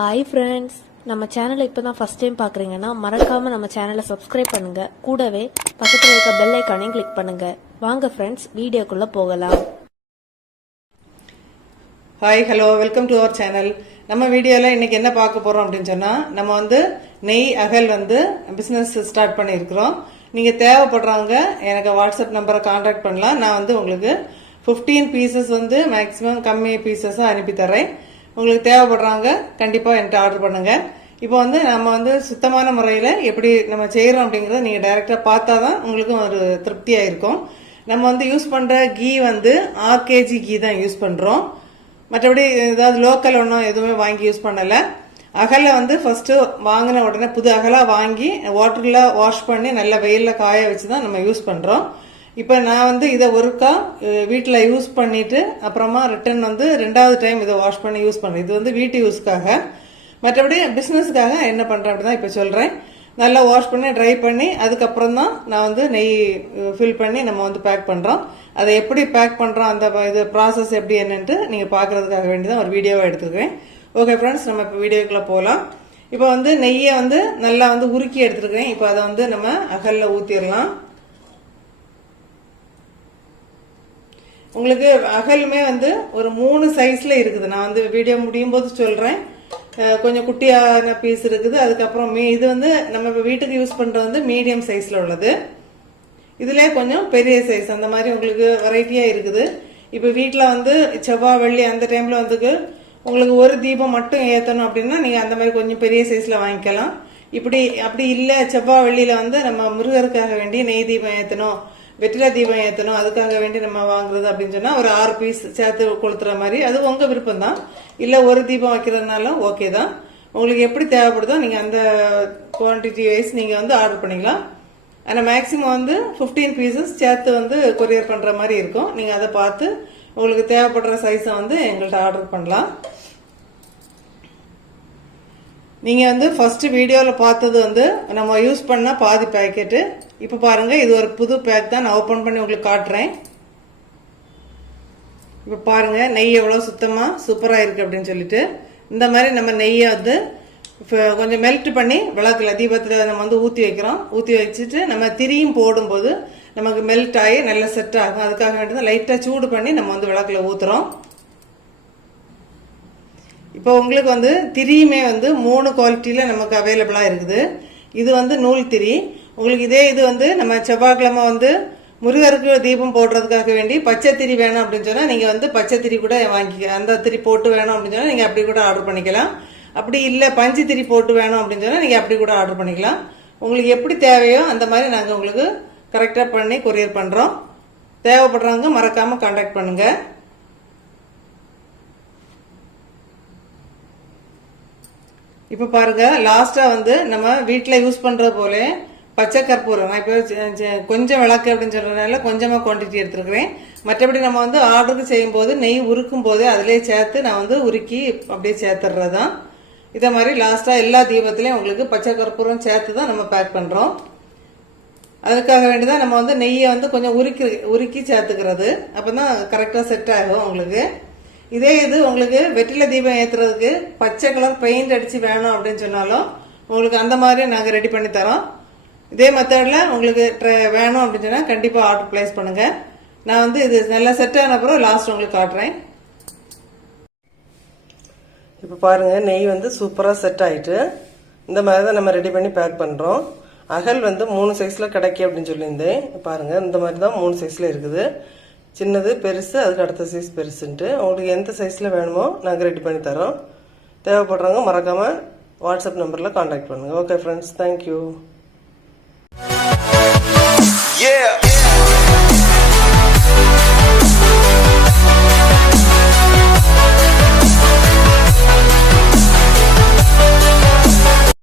Hi friends நம்ம சேனலை இப்போ தான் ஃபஸ்ட் டைம் பார்க்குறீங்கன்னா மறக்காமல் நம்ம சேனலை சப்ஸ்கிரைப் பண்ணுங்கள் கூடவே பக்கத்தில் இருக்க பெல் ஐக்கானையும் கிளிக் பண்ணுங்கள் வாங்க ஃப்ரெண்ட்ஸ் வீடியோக்குள்ளே போகலாம். Hi hello welcome to our channel நம்ம வீடியோவில் இன்றைக்கி என்ன பார்க்க போகிறோம் அப்படின்னு சொன்னால் நம்ம வந்து நெய் அகல் வந்து பிஸ்னஸ் ஸ்டார்ட் பண்ணியிருக்கிறோம். நீங்கள் தேவைப்படுறவங்க எனக்கு வாட்ஸ்அப் நம்பரை காண்டாக்ட் பண்ணலாம். நான் வந்து உங்களுக்கு 15 பீசஸ் வந்து மேக்ஸிமம் கம்மி பீசஸாக அனுப்பி தரேன் உங்களுக்கு தேவைப்படுறவங்க கண்டிப்பாக என்கிட்ட ஆர்டர் பண்ணுங்கள் இப்போ வந்து நம்ம வந்து சுத்தமான முறையில் எப்படி நம்ம செய்கிறோம் அப்படிங்கிறத நீங்கள் டைரெக்டாக பார்த்தா தான் உங்களுக்கும் ஒரு திருப்தியாக இருக்கும் நம்ம வந்து யூஸ் பண்ணுற கீ வந்து ஆறு கேஜி கீ தான் யூஸ் பண்ணுறோம் மற்றபடி ஏதாவது லோக்கல் ஒன்றும் எதுவுமே வாங்கி யூஸ் பண்ணலை. அகலை வந்து ஃபஸ்ட்டு வாங்கின உடனே புது அகலாக வாங்கி வாட்டரில் வாஷ் பண்ணி நல்லா வெயிலில் காய வச்சு தான் நம்ம யூஸ் பண்ணுறோம் இப்போ நான் வந்து இதை ஒருக்கா வீட்டில் யூஸ் பண்ணிவிட்டு அப்புறமா ரிட்டர்ன் வந்து ரெண்டாவது டைம் இதை வாஷ் பண்ணி யூஸ் பண்ணுறேன் இது வந்து வீட்டு யூஸ்க்காக மற்றபடி பிஸ்னஸ்க்காக என்ன பண்ணுறேன் அப்படி தான் இப்போ சொல்கிறேன் நல்லா வாஷ் பண்ணி ட்ரை பண்ணி அதுக்கப்புறம் தான் நான் வந்து நெய் ஃபில் பண்ணி நம்ம வந்து பேக் பண்ணுறோம் அதை எப்படி பேக் பண்ணுறோம் அந்த இது ப்ராசஸ் எப்படி என்னன்ட்டு நீங்கள் பார்க்குறதுக்காக வேண்டி தான் ஒரு வீடியோவை எடுத்துக்கிறேன் ஓகே ஃப்ரெண்ட்ஸ் நம்ம இப்போ வீடியோக்குள்ளே போகலாம் இப்போ வந்து நெய்யை வந்து நல்லா வந்து உருக்கி எடுத்துருக்கேன் இப்போ அதை வந்து நம்ம அகலில் ஊற்றிடலாம் உங்களுக்கு அகலுமே வந்து ஒரு மூணு சைஸில் இருக்குது. நான் வந்து வீடியோ முடியும் போது சொல்கிறேன் கொஞ்சம் குட்டியான பீஸ் இருக்குது. அதுக்கப்புறம் மீ இது வந்து நம்ம இப்போ வீட்டுக்கு யூஸ் பண்ணுறது வந்து மீடியம் சைஸில் உள்ளது. இதிலே கொஞ்சம் பெரிய சைஸ் அந்த மாதிரி உங்களுக்கு வெரைட்டியாக இருக்குது. இப்போ வீட்டில் வந்து செவ்வாய் வெள்ளி அந்த டைமில் வந்துக்கு உங்களுக்கு ஒரு தீபம் மட்டும் ஏற்றணும் அப்படின்னா நீங்கள் அந்த மாதிரி கொஞ்சம் பெரிய சைஸில் வாங்கிக்கலாம். இப்படி அப்படி இல்லை செவ்வாய் வெள்ளியில் வந்து நம்ம முருகருக்காக வேண்டி நெய் தீபம் ஏற்றணும் வெற்றிலை தீபம் ஏற்றணும் அதுக்காக வேண்டி நம்ம வாங்குறது அப்படின்னு சொன்னால் ஒரு ஆறு பீஸ் சேர்த்து கொளுத்துற மாதிரி அது உங்கள் விருப்பம் தான் இல்லை ஒரு தீபம் வைக்கிறதுனாலும் ஓகே தான். உங்களுக்கு எப்படி தேவைப்படுதோ நீங்கள் அந்த குவான்டிட்டி வைஸ் நீங்கள் வந்து ஆர்டர் பண்ணிக்கலாம். ஆனால் மேக்ஸிமம் வந்து 15 பீசஸ் சேர்த்து வந்து கொரியர் பண்ணுற மாதிரி இருக்கும். நீங்கள் அதை பார்த்து உங்களுக்கு தேவைப்படுற சைஸை வந்து எங்கள்கிட்ட ஆர்டர் பண்ணலாம். நீங்கள் வந்து ஃபஸ்ட்டு வீடியோவில் பார்த்தது வந்து நம்ம யூஸ் பண்ணால் பாதி பேக்கெட்டு இப்போ பாருங்கள் இது ஒரு புது பேக் தான் நான் ஓப்பன் பண்ணி உங்களுக்கு காட்டுறேன். இப்போ பாருங்கள் நெய் எவ்வளோ சுத்தமாக சூப்பராக இருக்குது அப்படின்னு சொல்லிட்டு. இந்த மாதிரி நம்ம நெய்யை வந்து இப்போ கொஞ்சம் மெல்ட் பண்ணி விளக்குல தீபத்தில் நம்ம வந்து ஊற்றி வைக்கிறோம். ஊற்றி வச்சுட்டு நம்ம திரியும் போடும்போது நமக்கு மெல்ட் ஆகி நல்லா செட் ஆகும். அதுக்காக வேண்டி தான் லைட்டாக சூடு பண்ணி நம்ம வந்து விளக்குல ஊற்றுறோம் இப்போ உங்களுக்கு வந்து திரியுமே வந்து மூணு குவாலிட்டியில் நமக்கு அவைலபிளாக இருக்குது. இது வந்து நூல் திரி. உங்களுக்கு இதே இது வந்து நம்ம செவ்வாய்க்கிழமை வந்து முருகருக்கு தீபம் போடுறதுக்காக வேண்டி பச்சை திரி வேணும் அப்படின்னு சொன்னால் நீங்கள் வந்து பச்சை திரி கூட வாங்கிக்க அந்த திரி போட்டு வேணும் அப்படின்னு சொன்னால் நீங்கள் அப்படி கூட ஆர்டர் பண்ணிக்கலாம். அப்படி இல்லை பஞ்சு திரி போட்டு வேணும் அப்படின்னு சொன்னால் நீங்கள் அப்படி கூட ஆர்டர் பண்ணிக்கலாம். உங்களுக்கு எப்படி தேவையோ அந்த மாதிரி நாங்கள் உங்களுக்கு கரெக்டாக பண்ணி கொரியர் பண்ணுறோம் தேவைப்படுறவங்க மறக்காமல் காண்டாக்ட் பண்ணுங்கள் இப்போ பாருங்க லாஸ்ட்டாக வந்து நம்ம வீட்டில் யூஸ் பண்ணுற போலே பச்சை கற்பூரம். நான் இப்போ கொஞ்சம் விளக்கு அப்படின்னு சொல்கிறதுனால கொஞ்சமாக குவான்டிட்டி எடுத்துருக்கிறேன். மற்றபடி நம்ம வந்து ஆர்டருக்கு செய்யும் போது நெய் உருக்கும் போதே அதிலே சேர்த்து நான் வந்து உருக்கி அப்படியே சேர்த்துடுறது தான் இதே மாதிரி லாஸ்ட்டாக எல்லா தீபத்துலேயும் உங்களுக்கு பச்சை கற்பூரம் சேர்த்து தான் நம்ம பேக் பண்ணுறோம் அதுக்காக வேண்டி தான் நம்ம வந்து நெய்யை வந்து கொஞ்சம் உருக்கி உருக்கி சேர்த்துக்கிறது. அப்போ தான் கரெக்டாக செட் ஆகும் உங்களுக்கு. இதே இது உங்களுக்கு வெற்றில தீபம் ஏற்றுறதுக்கு பச்சை கலர் பெயிண்ட் அடித்து வேணும் அப்படின்னு சொன்னாலும் உங்களுக்கு அந்த மாதிரி நாங்கள் ரெடி பண்ணி தரோம். இதே மெத்தடில் உங்களுக்கு ட்ர- வேணும் அப்படின்னு சொன்னால் கண்டிப்பாக ஆர்டர் ப்ளேஸ் பண்ணுங்கள் நான் வந்து இது நல்லா செட் ஆன அப்புறம் லாஸ்ட் உங்களுக்கு காட்டுறேன். இப்போ பாருங்கள் நெய் வந்து சூப்பராக செட் ஆகிட்டு இந்த மாதிரி தான் நம்ம ரெடி பண்ணி பேக் பண்ணுறோம் அகல் வந்து மூணு சைஸில் கிடைக்கி அப்படின்னு சொல்லியிருந்தேன். பாருங்கள் இந்த மாதிரி தான் மூணு சைஸில் இருக்குது. சின்னது பெருசு அதுக்கு அடுத்த சைஸ் பெருசுன்ட்டு. உங்களுக்கு எந்த சைஸில் வேணுமோ நாங்கள் ரெடி பண்ணி தரோம். தேவைப்படுறவங்க மறக்காமல் வாட்ஸ்அப் நம்பரில் காண்டாக்ட் பண்ணுங்கள் ஓகே ஃப்ரெண்ட்ஸ் தேங்க்யூ Yeah.